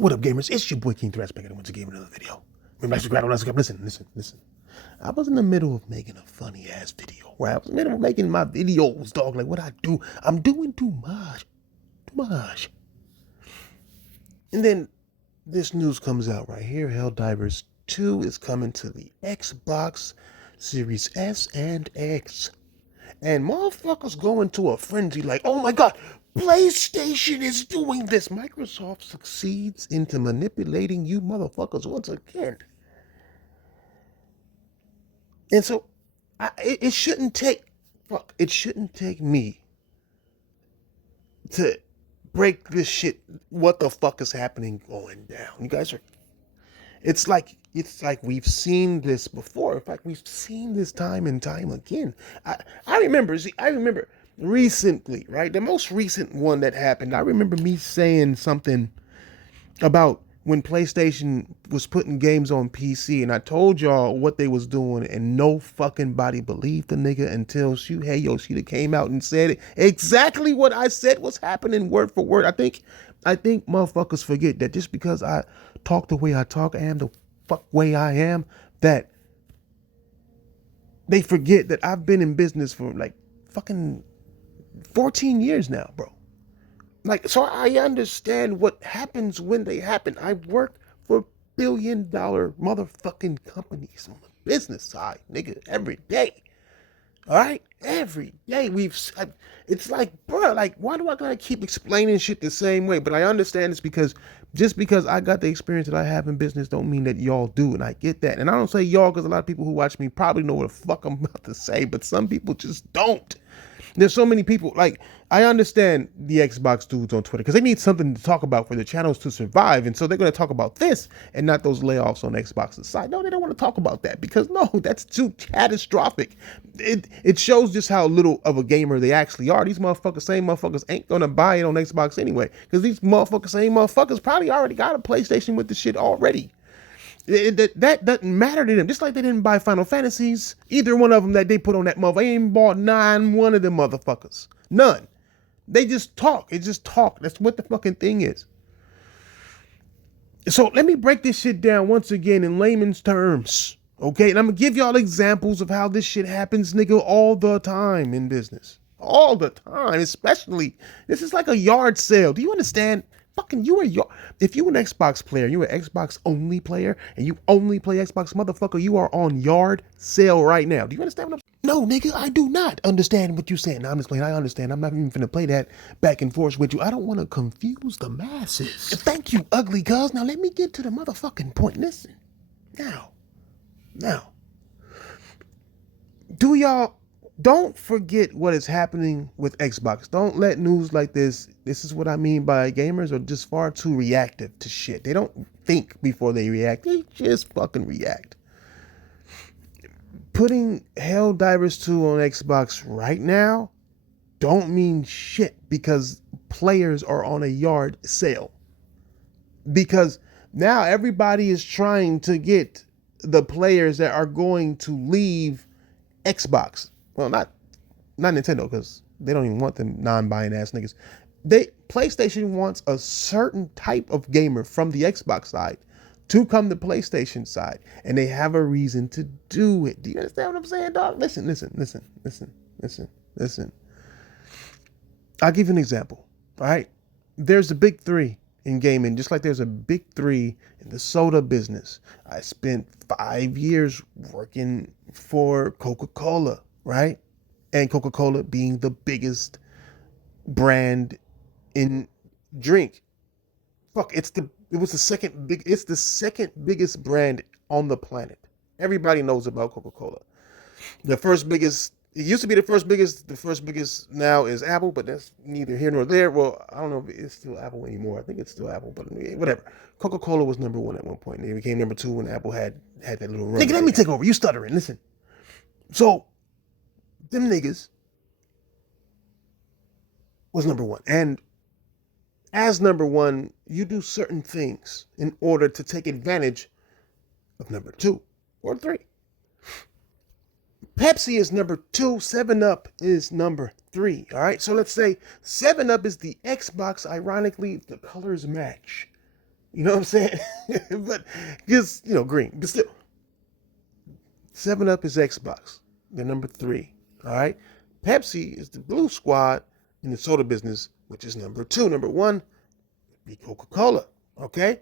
What up, gamers? It's your boy King Threats back once again with another video. Listen. I was in the middle of making a funny ass video where I was in the middle of making my videos, dog. Like what I do, I'm doing too much. And then this news comes out right here. Helldivers 2 is coming to the Xbox Series S and X. And motherfuckers go into a frenzy like, oh my god, PlayStation is doing this. Microsoft succeeds into manipulating you motherfuckers once again. And so it shouldn't take me to break this shit. What the fuck is happening going down? You guys are, it's like we've seen this before. In fact, we've seen this time and time again. I remember recently, right? The most recent one that happened, I remember me saying something about when PlayStation was putting games on PC, and I told y'all what they was doing, and no fucking body believed the nigga until Hey Yoshida came out and said exactly what I said was happening word for word. I think motherfuckers forget that just because I talk the way I talk, I am the fuck way I am, that they forget that I've been in business for like fucking 14 years now, bro. Like, so I understand what happens when they happen. I work for billion-dollar motherfucking companies on the business side, nigga, every day. All right? Every day it's like, bro, like, why do I gotta keep explaining shit the same way? But I understand it's because just because I got the experience that I have in business don't mean that y'all do, and I get that. And I don't say y'all because a lot of people who watch me probably know what the fuck I'm about to say, but some people just don't. There's so many people, like, I understand the Xbox dudes on Twitter because they need something to talk about for their channels to survive. And so they're going to talk about this and not those layoffs on Xbox's side. No, they don't want to talk about that because no, that's too catastrophic. It shows just how little of a gamer they actually are. These same motherfuckers ain't going to buy it on Xbox anyway because these same motherfuckers probably already got a PlayStation with the shit already. That doesn't matter to them. Just like they didn't buy Final Fantasies, either one of them that they put on that motherfucker. They ain't bought one of them motherfuckers. None. They just talk. It's just talk. That's what the fucking thing is. So let me break this shit down once again in layman's terms. Okay? And I'm going to give y'all examples of how this shit happens, nigga, all the time in business. All the time. Especially, this is like a yard sale. Do you understand? Fucking if you an Xbox player, you're an Xbox only player, and you only play Xbox, motherfucker, you are on yard sale right now. Do you understand what I'm saying? No, nigga, I do not understand what you're saying. Now, I'm just playing. I understand. I'm not even finna play that back and forth with you. I don't want to confuse the masses. Thank you, ugly cuz. Now, let me get to the motherfucking point. Listen. Now. Do y'all... Don't forget what is happening with Xbox. Don't let news like this is what I mean by gamers are just far too reactive to shit. They don't think before they react. They just fucking react. Putting Helldivers 2 on Xbox right now don't mean shit because players are on a yard sale. Because now everybody is trying to get the players that are going to leave Xbox. Well, not Nintendo, because they don't even want them non-buying ass niggas. PlayStation wants a certain type of gamer from the Xbox side to come to PlayStation side, and they have a reason to do it. Do you understand what I'm saying, dog? Listen. I'll give you an example. All right, there's the big three in gaming, just like there's a big three in the soda business. I spent 5 years working for Coca-Cola. Right? And Coca-Cola being the biggest brand in drink. Fuck, it's the second biggest brand on the planet. Everybody knows about Coca-Cola. The first biggest, it used to be the first biggest now is Apple, but that's neither here nor there. Well, I don't know if it's still Apple anymore. I think it's still Apple, but whatever. Coca-Cola was number one at one point, and they became number two when Apple had that little run. Nigga, let me take over. You stuttering. Listen. So, them niggas was number one. And as number one, you do certain things in order to take advantage of number two or three. Pepsi is number two. 7-Up is number three. All right. So let's say 7-Up is the Xbox. Ironically, the colors match. You know what I'm saying? But just, green. But still, 7 Up is Xbox. They're number 3. All right. Pepsi is the blue squad in the soda business, which is number 2. Number 1 be Coca-Cola. Okay.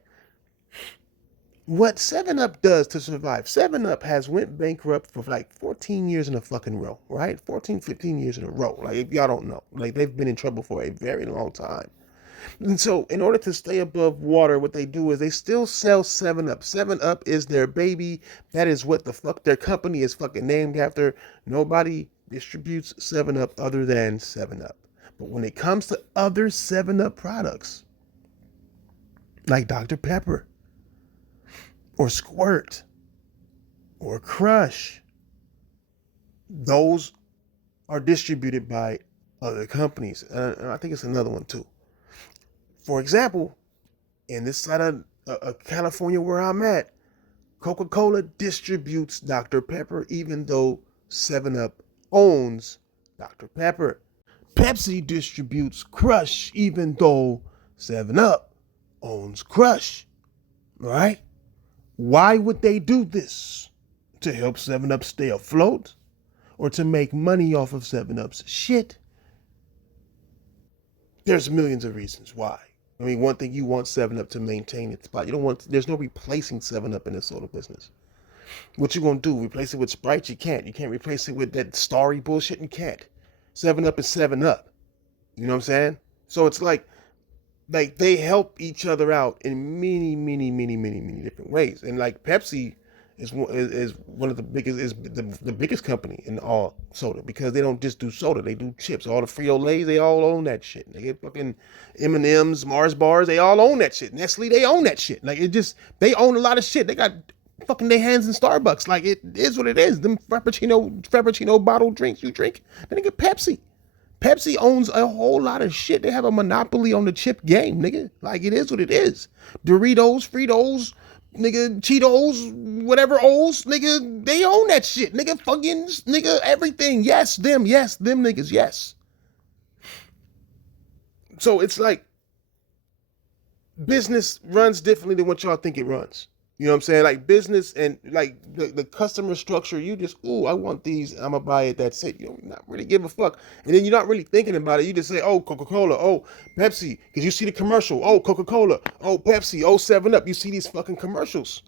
What 7 Up does to survive, 7 Up has went bankrupt for like 14 years in a fucking row, right? 14, 15 years in a row. Like, if y'all don't know, like, they've been in trouble for a very long time. And so, in order to stay above water, what they do is they still sell 7 Up. 7 Up is their baby. That is what the fuck their company is fucking named after. Nobody distributes 7 Up other than 7 Up. But when it comes to other 7 Up products, like Dr. Pepper, or Squirt, or Crush, those are distributed by other companies. And I think it's another one too. For example, in this side of California where I'm at, Coca-Cola distributes Dr. Pepper, even though 7 Up owns Dr. Pepper. Pepsi distributes Crush, even though 7 Up owns Crush. All right? Why would they do this? To help 7 Up stay afloat? Or to make money off of 7 Up's shit? There's millions of reasons why. I mean, one thing, you want 7 Up to maintain its spot. You don't want, there's no replacing 7 Up in the soda business. What you gonna do? Replace it with Sprite? You can't. You can't replace it with that starry bullshit. You can't. 7 Up is 7 Up. You know what I'm saying? So it's like they help each other out in many, many, many, many, many different ways. And like Pepsi is one of the biggest, is the biggest company in all soda, because they don't just do soda, they do chips. All the Frito-Lays, they all own that shit. They get fucking M&Ms, Mars bars, they all own that shit. Nestle, they own that shit. Like, it just, they own a lot of shit. They got fucking their hands in Starbucks. Like, it is what it is. Them Frappuccino bottle drinks you drink, then they get Pepsi. Pepsi owns a whole lot of shit. They have a monopoly on the chip game, nigga. Like, it is what it is. Doritos, Fritos, nigga, Cheetos, whatever O's, nigga, they own that shit. Nigga, fucking, nigga, everything. Yes, them niggas, yes. So it's like, business runs differently than what y'all think it runs. You know what I'm saying? Like, business and like the customer structure, you just, ooh, I want these, I'm gonna buy it, that's it. You don't not really give a fuck. And then you're not really thinking about it. You just say, oh, Coca-Cola, oh, Pepsi, because you see the commercial, oh, Coca-Cola, oh, Pepsi, oh, 7 Up. You see these fucking commercials.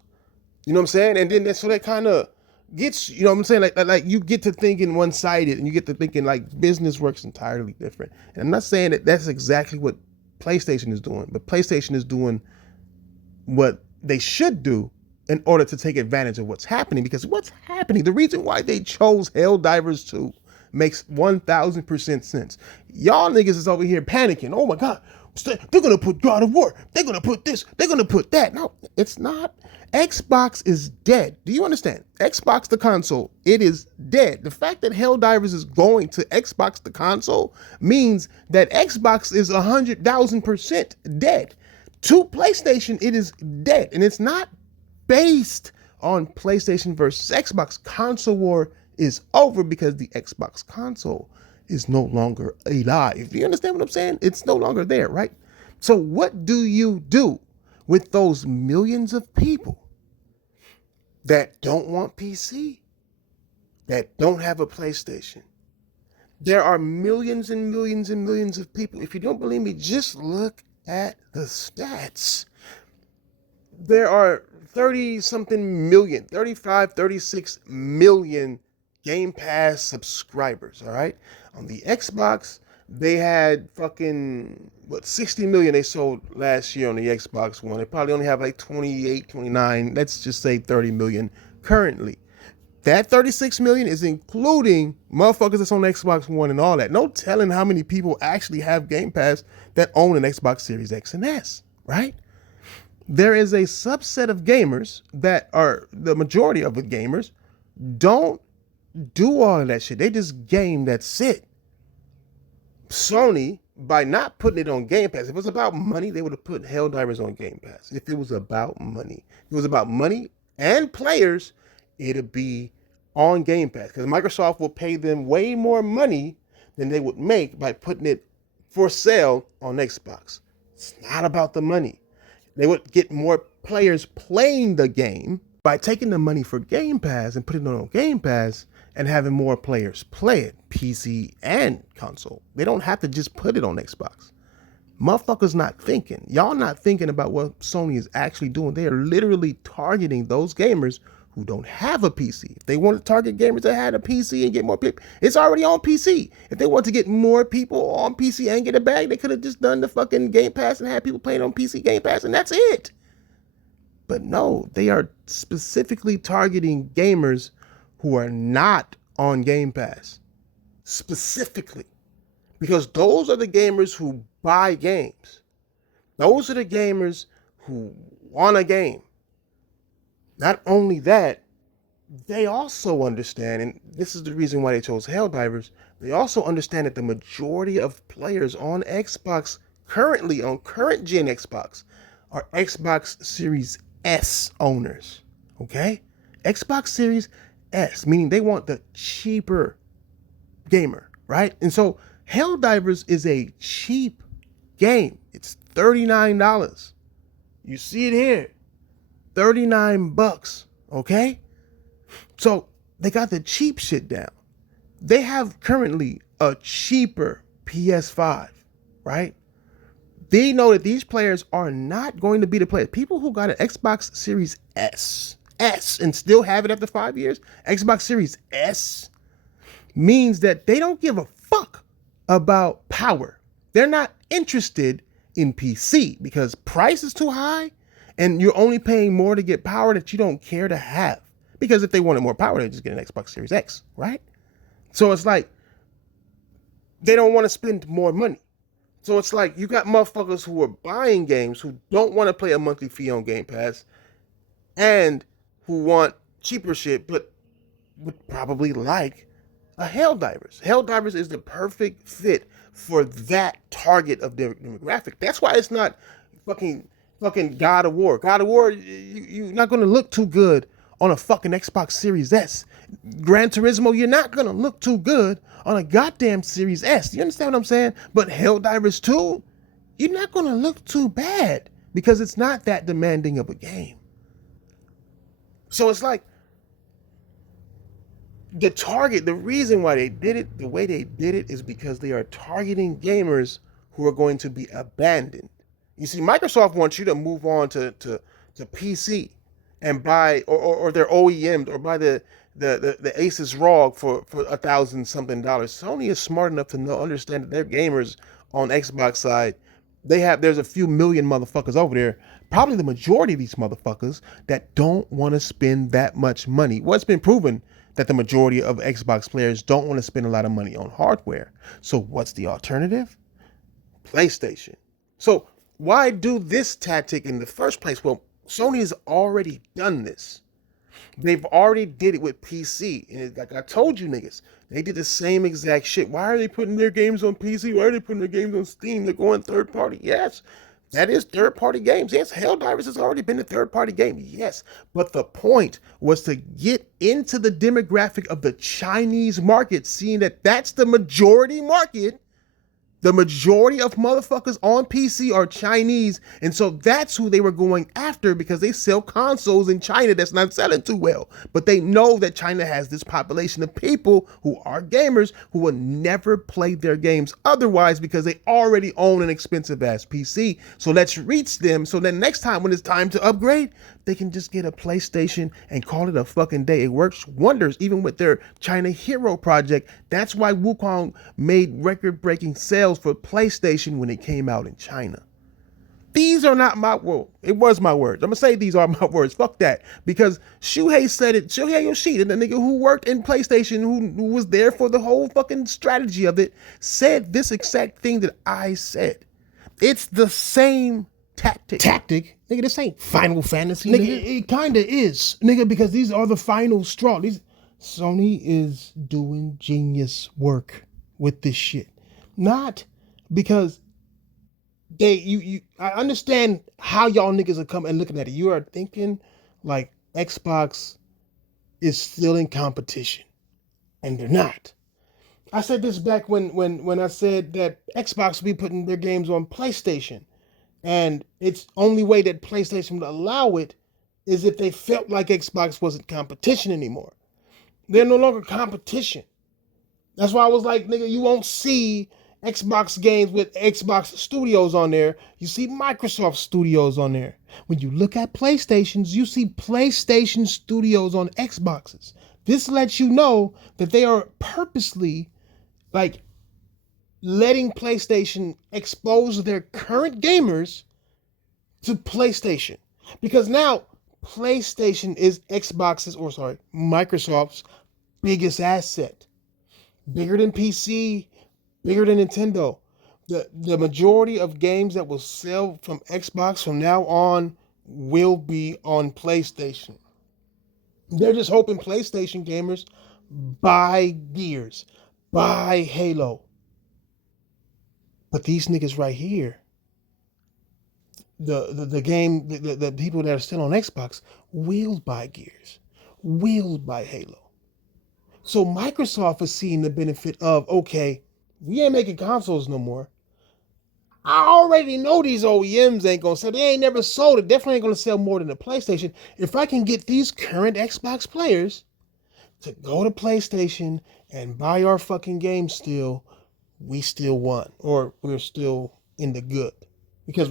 You know what I'm saying? And then so that kind of gets, you know what I'm saying? Like you get to thinking one-sided, and you get to thinking like business works entirely different. And I'm not saying that that's exactly what PlayStation is doing, but PlayStation is doing what they should do in order to take advantage of what's happening. Because what's happening, the reason why they chose Helldivers 2 makes 1000% sense. Y'all niggas is over here panicking. Oh my God, they're gonna put God of War, they're gonna put this, they're gonna put that. No, it's not. Xbox is dead. Do you understand? Xbox the console, it is dead. The fact that Helldivers is going to Xbox the console means that Xbox is 100,000% dead. To PlayStation, it is dead. And it's not based on PlayStation versus Xbox. Console war is over because the Xbox console is no longer alive. Do you understand what I'm saying? It's no longer there, right? So what do you do with those millions of people that don't want PC, that don't have a PlayStation? There are millions and millions and millions of people. If you don't believe me, just look at the stats. There are 30 something million, 35, 36 million Game Pass subscribers, all right? On the Xbox, they had fucking, 60 million they sold last year on the Xbox One. They probably only have like 28, 29, let's just say 30 million currently. That 36 million is including motherfuckers that's on Xbox One and all that. No telling how many people actually have Game Pass that own an Xbox Series X and S, right? There is a subset of gamers that are, the majority of the gamers don't do all of that shit. They just game, that's it. Sony, by not putting it on Game Pass, if it was about money, they would have put Helldivers on Game Pass. If it was about money, if it was about money and players, it'd be on Game Pass, because Microsoft will pay them way more money than they would make by putting it for sale on Xbox. It's not about the money. They would get more players playing the game by taking the money for Game Pass and putting it on Game Pass and having more players play it, PC and console. They don't have to just put it on Xbox. Motherfuckers not thinking. Y'all not thinking about what Sony is actually doing. They are literally targeting those gamers who don't have a PC. If they want to target gamers that had a PC and get more people, it's already on PC. If they want to get more people on PC and get a bag, they could have just done the fucking Game Pass and had people playing on PC Game Pass and that's it. But no, they are specifically targeting gamers who are not on Game Pass. Specifically. Because those are the gamers who buy games. Those are the gamers who want a game. Not only that, they also understand, and this is the reason why they chose Helldivers, they also understand that the majority of players on Xbox, currently on current gen Xbox, are Xbox Series S owners. Okay? Xbox Series S, meaning they want the cheaper gamer, right? And so Helldivers is a cheap game. It's $39. You see it here. $39, okay? So they got the cheap shit down. They have currently a cheaper PS5, right? They know that these players are not going to be the players. People who got an Xbox Series S and still have it after 5 years, Xbox Series S means that they don't give a fuck about power. They're not interested in PC because price is too high and you're only paying more to get power that you don't care to have. Because if they wanted more power, they just get an Xbox Series X, right? So it's like they don't want to spend more money. So it's like you got motherfuckers who are buying games who don't want to pay a monthly fee on Game Pass and who want cheaper shit but would probably like a Helldivers. Helldivers is the perfect fit for that target of demographic. That's why it's not fucking God of War. God of War, you're not going to look too good on a fucking Xbox Series S. Gran Turismo, you're not going to look too good on a goddamn Series S. You understand what I'm saying? But Helldivers 2, you're not going to look too bad because it's not that demanding of a game. So it's like the reason why they did it the way they did it is because they are targeting gamers who are going to be abandoned. You see, Microsoft wants you to move on to PC and buy or their OEMs or buy the Asus ROG for $1,000 something. Sony is smart enough to understand that their gamers on Xbox side, there's a few million motherfuckers over there, probably the majority of these motherfuckers that don't want to spend that much money. Well, it's been proven that the majority of Xbox players don't want to spend a lot of money on hardware. So what's the alternative? PlayStation. So why do this tactic in the first place? Well, Sony has already done this. They've already did it with PC. And like I told you niggas, they did the same exact shit. Why are they putting their games on PC? Why are they putting their games on Steam? They're going third party. Yes, that is third party games. Yes, Helldivers has already been a third party game. Yes, but the point was to get into the demographic of the Chinese market, seeing that that's the majority market. The majority of motherfuckers on PC are Chinese. And so that's who they were going after because they sell consoles in China that's not selling too well. But they know that China has this population of people who are gamers who will never play their games otherwise because they already own an expensive ass PC. So let's reach them so then next time when it's time to upgrade, they can just get a PlayStation and call it a fucking day. It works wonders even with their China Hero project. That's why Wukong made record-breaking sales for PlayStation when it came out in China. These are not my words. It was my words. I'm going to say these are my words. Fuck that. Because Shuhei said it. Shuhei Yoshida, the nigga who worked in PlayStation, who was there for the whole fucking strategy of it, said this exact thing that I said. It's the same tactic. Nigga, this ain't Final Fantasy. Nigga, it kind of is. Nigga, because these are the final straw. Sony is doing genius work with this shit. Not because I understand how y'all niggas are coming and looking at it. You are thinking like Xbox is still in competition. And they're not. I said this back when I said that Xbox will be putting their games on PlayStation. And it's only way that PlayStation would allow it is if they felt like Xbox wasn't competition anymore. They're no longer competition. That's why I was like, nigga, you won't see Xbox games with Xbox Studios on there. You see Microsoft Studios on there. When you look at PlayStations, you see PlayStation Studios on Xboxes. This lets you know that they are purposely like letting PlayStation expose their current gamers to PlayStation. Because now PlayStation is Microsoft's biggest asset. Bigger than PC, bigger than Nintendo. The majority of games that will sell from Xbox from now on will be on PlayStation. They're just hoping PlayStation gamers buy Gears, buy Halo. But these niggas right here, the people that are still on Xbox will buy Gears, will buy Halo. So Microsoft is seeing the benefit of, okay, we ain't making consoles no more. I already know these OEMs ain't gonna sell. They ain't never sold it. Definitely ain't gonna sell more than the PlayStation. If I can get these current Xbox players to go to PlayStation and buy our fucking game still, we still won. Or we're still in the good. Because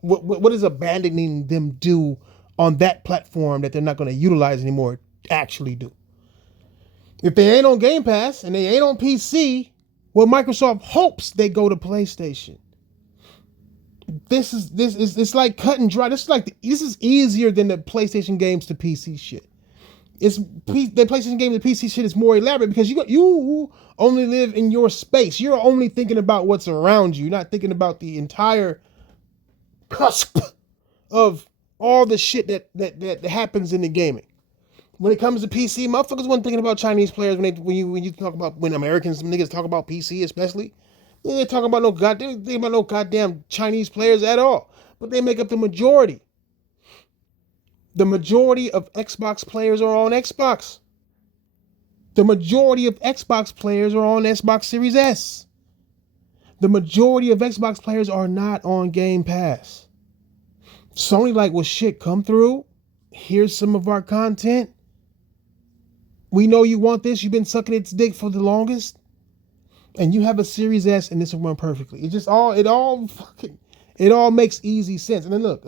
what is abandoning them do on that platform that they're not gonna utilize anymore actually do? If they ain't on Game Pass and they ain't on PC, well, Microsoft hopes they go to PlayStation. This is it's like cut and dry. This is easier than the PlayStation games to PC shit. The PlayStation game to PC shit is more elaborate because you only live in your space. You're only thinking about what's around you. You're not thinking about the entire cusp of all the shit that happens in the gaming. When it comes to PC, motherfuckers weren't thinking about Chinese players when Americans niggas talk about PC especially. They ain't talking about no goddamn Chinese players at all. But they make up the majority. The majority of Xbox players are on Xbox. The majority of Xbox players are on Xbox Series S. The majority of Xbox players are not on Game Pass. Sony like, well shit, come through. Here's some of our content. We know you want this. You've been sucking its dick for the longest. And you have a Series S and this will run perfectly. It all makes easy sense. And then look.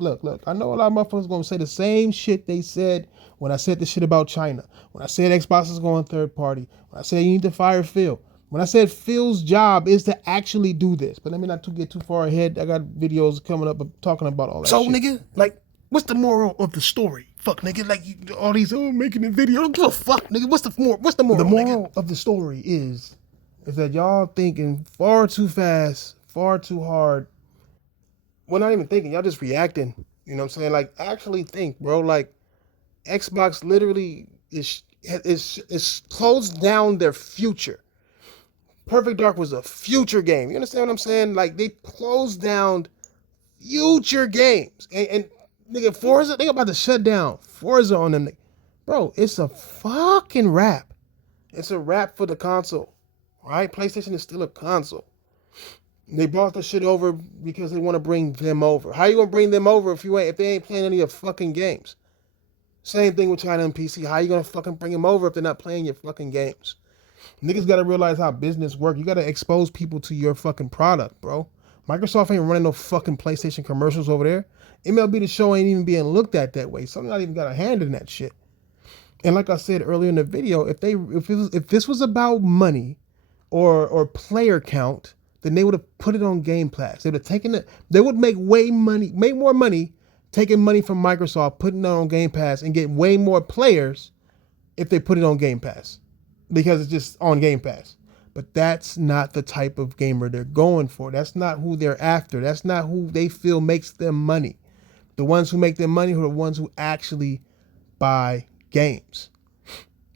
I know a lot of motherfuckers gonna say the same shit they said when I said the shit about China. When I said Xbox is going third party. When I said you need to fire Phil. When I said Phil's job is to actually do this. But let me not get too far ahead. I got videos coming up talking about all that shit. So nigga, like, what's the moral of the story? Fuck, nigga, like all these making a video. Don't give a fuck, nigga. What's the moral? The moral of the story is that y'all thinking far too fast, far too hard. Well, not even thinking, y'all just reacting. You know what I'm saying? Like, actually think, bro. Like, Xbox literally is closed down their future. Perfect Dark was a future game. You understand what I'm saying? Like, they closed down future games. And nigga, Forza, they about to shut down Forza on them. Bro, it's a fucking wrap. It's a wrap for the console. Right? PlayStation is still a console. They brought the shit over because they want to bring them over. How you gonna bring them over if they ain't playing any of your fucking games? Same thing with China and PC. How you gonna fucking bring them over if they're not playing your fucking games? Niggas gotta realize how business work. You gotta expose people to your fucking product, bro. Microsoft ain't running no fucking PlayStation commercials over there. MLB The Show ain't even being looked at that way. Something not even got a hand in that shit. And like I said earlier in the video, if this was about money or player count, then they would have put it on Game Pass. They would have taken it. They would make more money, taking money from Microsoft, putting it on Game Pass, and get way more players if they put it on Game Pass, because it's just on Game Pass. But that's not the type of gamer they're going for. That's not who they're after. That's not who they feel makes them money. The ones who make them money are the ones who actually buy games.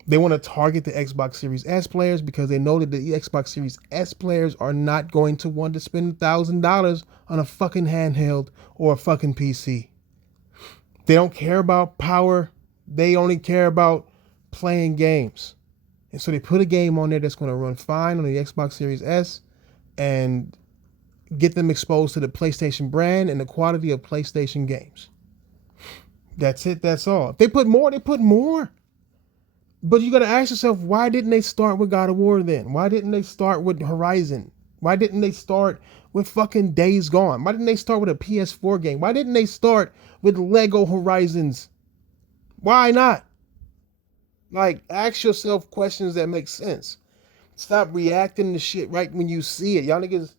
They want to target the Xbox Series S players because they know that the Xbox Series S players are not going to want to spend $1,000 on a fucking handheld or a fucking PC. They don't care about power. They only care about playing games. And so they put a game on there that's going to run fine on the Xbox Series S and get them exposed to the PlayStation brand and the quality of PlayStation games. That's it. That's all. If they put more, they put more. But you got to ask yourself, why didn't they start with God of War then? Why didn't they start with Horizon? Why didn't they start with fucking Days Gone? Why didn't they start with a PS4 game? Why didn't they start with Lego Horizons? Why not? Like, ask yourself questions that make sense. Stop reacting to shit right when you see it. Y'all niggas,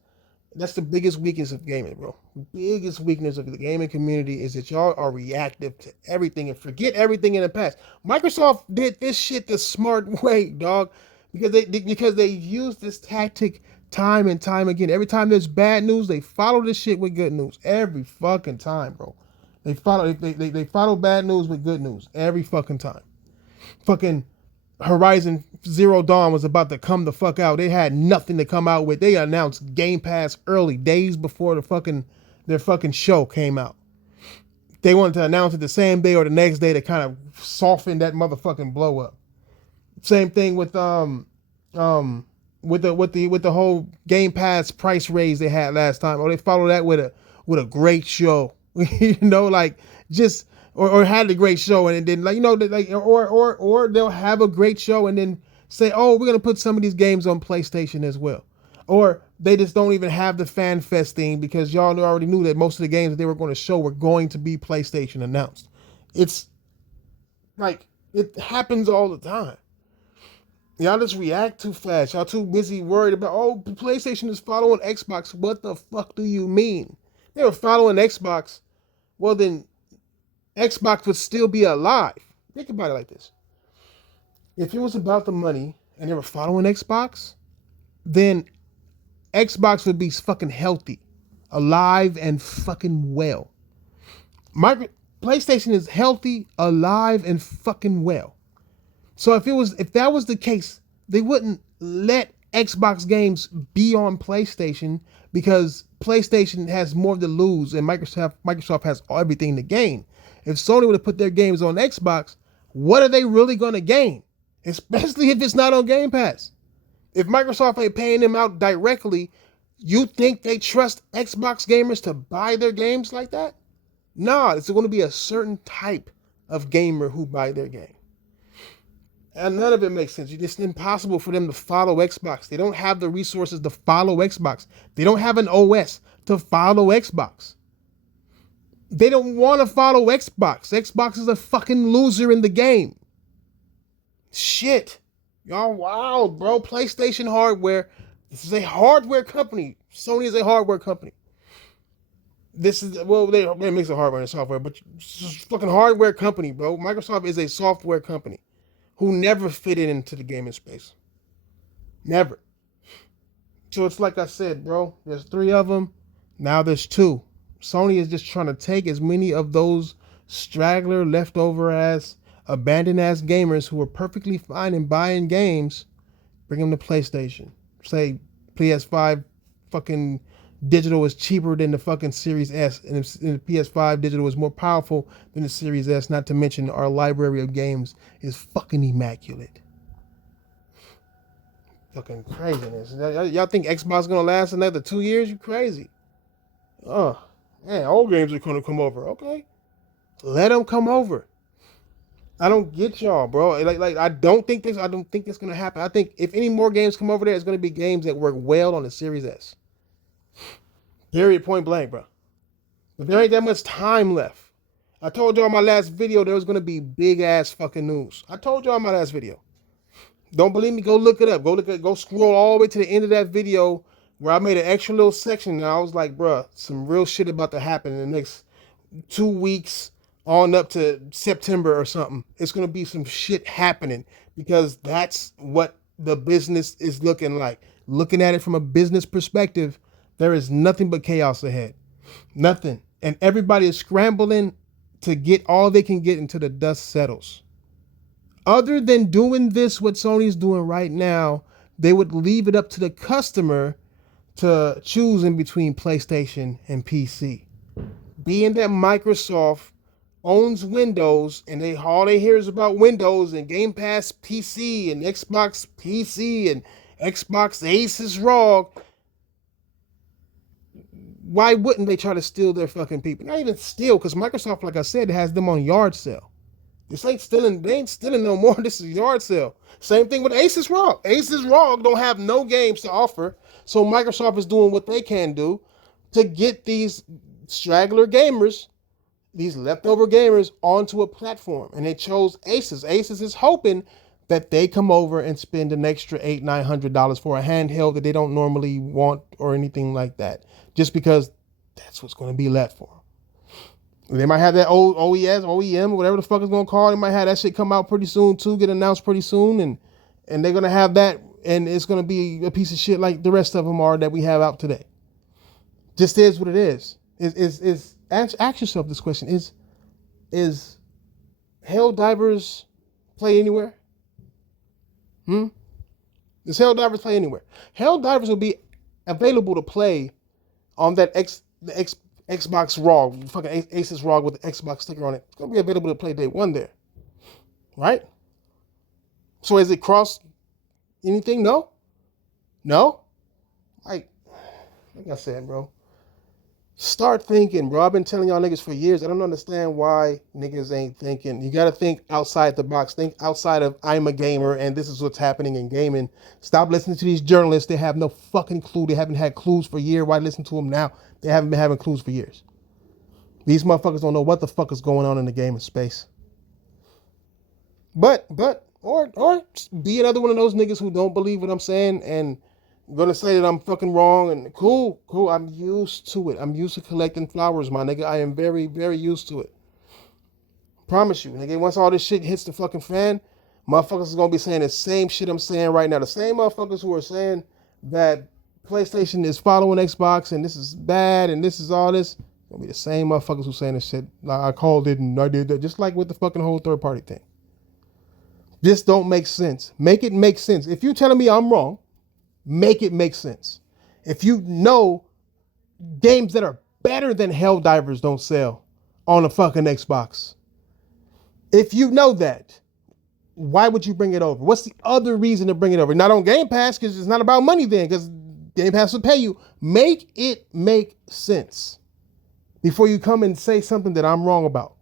that's the biggest weakness of gaming, bro. The biggest weakness of the gaming community is that y'all are reactive to everything and forget everything in the past. Microsoft did this shit the smart way, dog, because they used this tactic time and time again. Every time there's bad news, they follow this shit with good news. Every fucking time, bro. They follow bad news with good news every fucking time. Fucking Horizon Zero Dawn was about to come the fuck out. They had nothing to come out with. They announced Game Pass early, days before their fucking show came out. They wanted to announce it the same day or the next day to kind of soften that motherfucking blow up. Same thing with the whole Game Pass price raise they had last time. Or they followed that with a great show. You know, like just or had a great show and then like, you know, like or they'll have a great show and then say, oh, we're gonna put some of these games on PlayStation as well. Or they just don't even have the fan fest thing because y'all already knew that most of the games that they were going to show were going to be PlayStation announced. It's like it happens all the time. Y'all just react too fast. Y'all too busy worried about, oh, PlayStation is following Xbox. What the fuck do you mean? They were following Xbox. Well, then Xbox would still be alive. Think about it like this. If it was about the money and they were following Xbox, then Xbox would be fucking healthy, alive, and fucking well. PlayStation is healthy, alive, and fucking well. So if that was the case, they wouldn't let Xbox games be on PlayStation because PlayStation has more to lose and Microsoft has everything to gain. If Sony would have put their games on Xbox, what are they really going to gain? Especially if it's not on Game Pass. If Microsoft ain't paying them out directly, you think they trust Xbox gamers to buy their games like that? Nah, it's going to be a certain type of gamer who buy their game. And none of it makes sense. It's impossible for them to follow Xbox. They don't have the resources to follow Xbox. They don't have an OS to follow Xbox. They don't want to follow Xbox. Xbox is a fucking loser in the game. Shit. Y'all wild, bro. PlayStation hardware. This is a hardware company. Sony is a hardware company. This is, well, they mix the hardware and software, but it's a fucking hardware company, bro. Microsoft is a software company who never fitted into the gaming space. Never. So it's like I said, bro. There's 3 of them. Now there's 2. Sony is just trying to take as many of those straggler, leftover ass, abandoned ass gamers who are perfectly fine in buying games, bring them to PlayStation. Say PS5 fucking digital is cheaper than the fucking Series S, and the PS5 digital is more powerful than the Series S, not to mention our library of games is fucking immaculate. Fucking craziness. Y'all think Xbox is gonna last another 2 years? You crazy. Oh, man, old games are gonna come over. Okay. Let them come over. I don't get y'all, bro. Like I don't think this gonna happen. I think if any more games come over there, it's gonna be games that work well on the Series S. Period, point blank, bro. But there ain't that much time left. I told y'all in my last video there was gonna be big ass fucking news. I told y'all in my last video. Don't believe me? Go look it up. Go scroll all the way to the end of that video where I made an extra little section and I was like, bruh, some real shit about to happen in the next 2 weeks on up to September or something. It's gonna be some shit happening because that's what the business is looking like. Looking at it from a business perspective, there is nothing but chaos ahead. Nothing. And everybody is scrambling to get all they can get until the dust settles. Other than doing this, what Sony's doing right now, they would leave it up to the customer to choose in between PlayStation and PC. Being that Microsoft owns Windows and all they hear is about Windows and Game Pass PC and Xbox PC and Xbox Ace is ROG, why wouldn't they try to steal their fucking people? Not even steal, because Microsoft, like I said, has them on yard sale. This ain't stealing. They ain't stealing no more. This is yard sale. Same thing with Asus ROG. Asus ROG don't have no games to offer, so Microsoft is doing what they can do to get these straggler gamers, these leftover gamers, onto a platform. And they chose Asus. Asus is hoping that they come over and spend an extra $800-900 for a handheld that they don't normally want or anything like that, just because that's what's going to be left for them. They might have that old OEM, whatever the fuck it's going to call. They might have that shit come out pretty soon too, get announced pretty soon, and they're going to have that, and it's going to be a piece of shit like the rest of them are that we have out today. Just is what it is. Ask yourself this question: Is Helldivers play anywhere? Does Helldivers play anywhere? Helldivers will be available to play on that Xbox ROG, fucking Asus ROG with the Xbox sticker on it. It's gonna be available to play day one there, right? So is it cross anything? No. Like I said, bro. Start thinking, bro. I've been telling y'all niggas for years. I don't understand why niggas ain't thinking. You got to think outside the box. Think outside of I'm a gamer and this is what's happening in gaming. Stop listening to these journalists. They have no fucking clue. They haven't had clues for years. Why listen to them now? They haven't been having clues for years. These motherfuckers don't know what the fuck is going on in the gaming space. Or be another one of those niggas who don't believe what I'm saying and gonna say that I'm fucking wrong, and cool. I'm used to it. I'm used to collecting flowers, my nigga. I am very, very used to it. Promise you, nigga. Once all this shit hits the fucking fan, motherfuckers is gonna be saying the same shit I'm saying right now. The same motherfuckers who are saying that PlayStation is following Xbox and this is bad and this is all this, gonna be the same motherfuckers who saying this shit. Like, I called it and I did that. Just like with the fucking whole third party thing. This don't make sense. Make it make sense. If you're telling me I'm wrong, make it make sense. If you know games that are better than Helldivers don't sell on a fucking Xbox, if you know that, why would you bring it over? What's the other reason to bring it over? Not on Game Pass, because it's not about money then, because Game Pass will pay you. Make it make sense before you come and say something that I'm wrong about.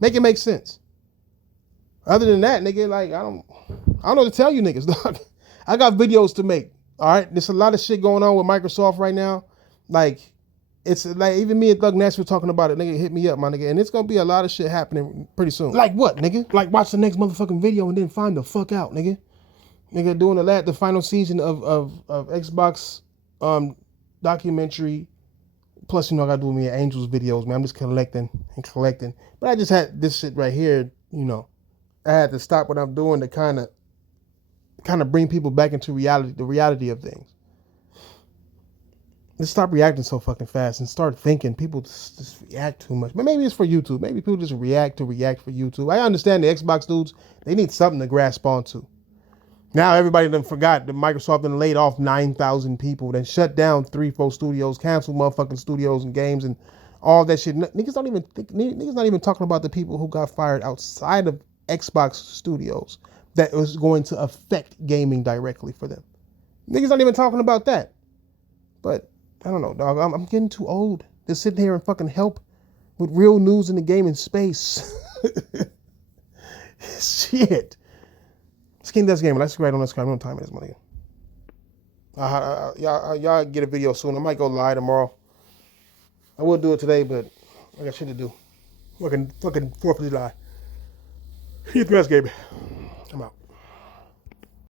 Make it make sense. Other than that, nigga, like, I don't know what to tell you niggas, dog. I got videos to make. All right, there's a lot of shit going on with Microsoft right now. Like, it's like even me and Thug Nash were talking about it. Nigga, hit me up, my nigga. And it's gonna be a lot of shit happening pretty soon. Like what, nigga? Like watch the next motherfucking video and then find the fuck out, nigga. Nigga doing the final season of Xbox documentary. Plus, you know, I gotta do me Angels videos, man. I'm just collecting. But I just had this shit right here, you know. I had to stop what I'm doing to kind of bring people back into reality, the reality of things. Let's stop reacting so fucking fast and start thinking. People just react too much. But maybe it's for YouTube. Maybe people just react for YouTube. I understand the Xbox dudes, they need something to grasp onto. Now everybody done forgot that Microsoft done laid off 9,000 people, then shut down 3-4 studios, canceled motherfucking studios and games and all that shit. Niggas not even talking about the people who got fired outside of Xbox studios that was going to affect gaming directly for them. Niggas not even talking about that. But I don't know, dog. I'm getting too old to sit here and fucking help with real news in the gaming space. Shit. Skin Dust Gaming. Let's go right on this. I don't know what time it is, my nigga. Y'all get a video soon. I might go live tomorrow. I will do it today, but I got shit to do. Fucking 4th of July. Heath West, Gabe. I'm out.